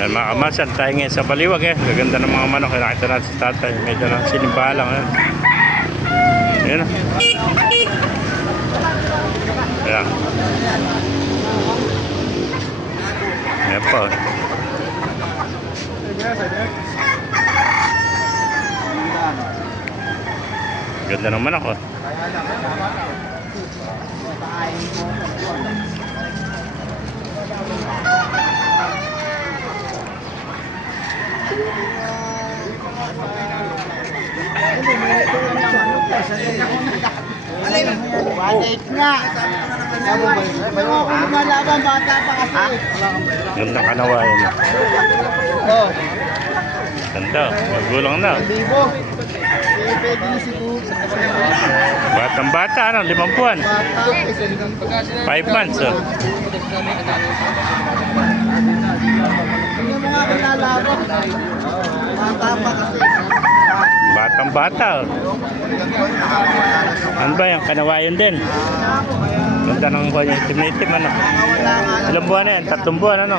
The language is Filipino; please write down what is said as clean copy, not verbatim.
Yan mga kamasan, tayo ngayon sa Baliwag eh. Gaganda ng mga manok. Nakita natin si tatay. Medyo lang sinimbalang. Yan. Yan. Yan po. Ganda ng manok oh. Ganda kanawayan. Ganda, magulang na. Batang bata, ano, 5 buwan. 5 months. Oh. Batang bata. Oh. Ano ba yan? Kanawayan din. Ganda ng kanyang itim-itim, ano. Ilang buwan na yan? 3 buwan, ano.